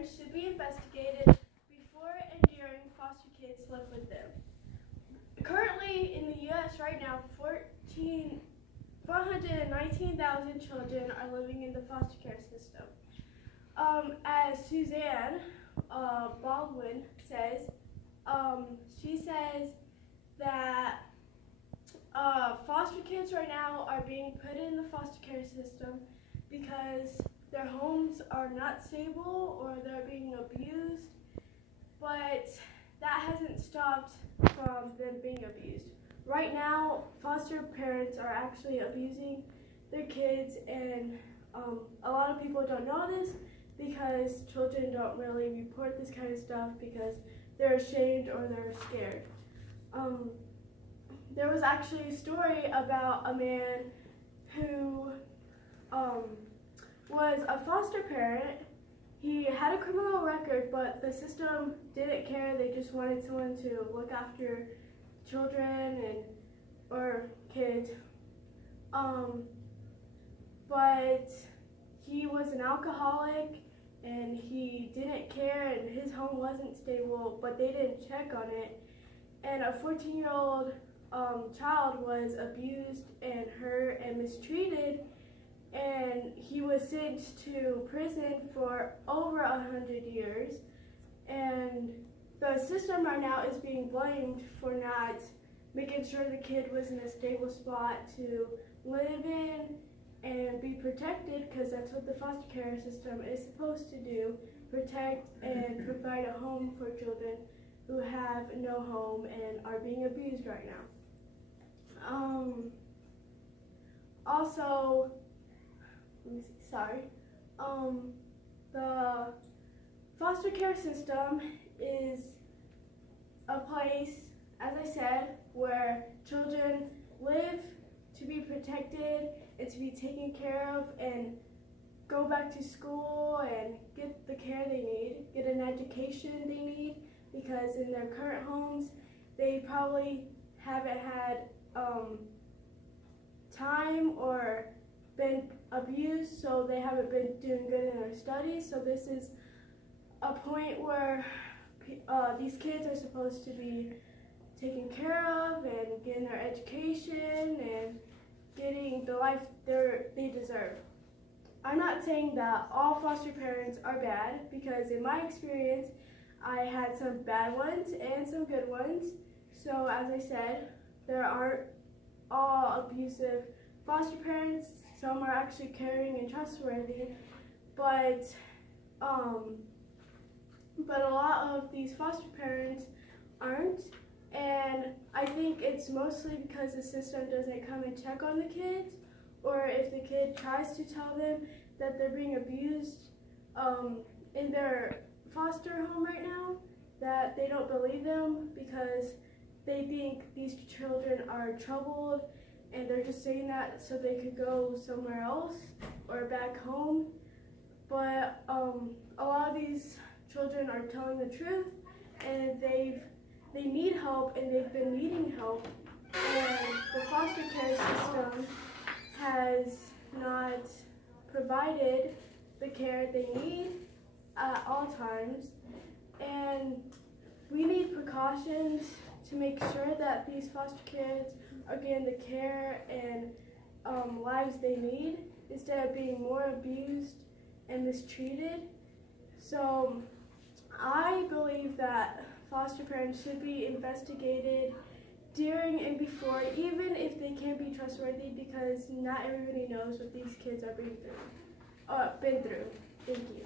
parents should be investigated before and during foster kids live with them. Currently in the U.S. right now, 419,000 children are living in the foster care system. As Suzanne Baldwin says, she says that foster kids right now are being put in the foster care system because their homes are not stable or they're being abused, but that hasn't stopped from them being abused. Right now, foster parents are actually abusing their kids, and a lot of people don't know this because children don't really report this kind of stuff because they're ashamed or they're scared. There was actually a story about a man who was a foster parent. He had a criminal record, but the system didn't care. They just wanted someone to look after children or kids. But he was an alcoholic and he didn't care, and his home wasn't stable, but they didn't check on it. And a 14-year-old child was abused and hurt and mistreated, and he was sentenced to prison for over 100 years. And the system right now is being blamed for not making sure the kid was in a stable spot to live in and be protected, because that's what the foster care system is supposed to do, protect and provide a home for children who have no home and are being abused right now. Also, the foster care system is a place, as I said, where children live to be protected and to be taken care of and go back to school and get the care they need, get an education they need, because in their current homes, they probably haven't had time or been abused, so they haven't been doing good in their studies. So this is a point where these kids are supposed to be taken care of and getting their education and getting the life they deserve. I'm not saying that all foster parents are bad, because in my experience, I had some bad ones and some good ones. So as I said, there aren't all abusive foster parents. Some are actually caring and trustworthy, but a lot of these foster parents aren't. And I think it's mostly because the system doesn't come and check on the kids, or if the kid tries to tell them that they're being abused in their foster home right now, that they don't believe them because they think these children are troubled, and they're just saying that so they could go somewhere else or back home. But a lot of these children are telling the truth, and they need help, and they've been needing help, and the foster care system has not provided the care they need at all times. And we need precautions to make sure that these foster kids are getting the care and lives they need, instead of being more abused and mistreated. So I believe that foster parents should be investigated during and before, even if they can't be trustworthy, because not everybody knows what these kids are been through. Thank you.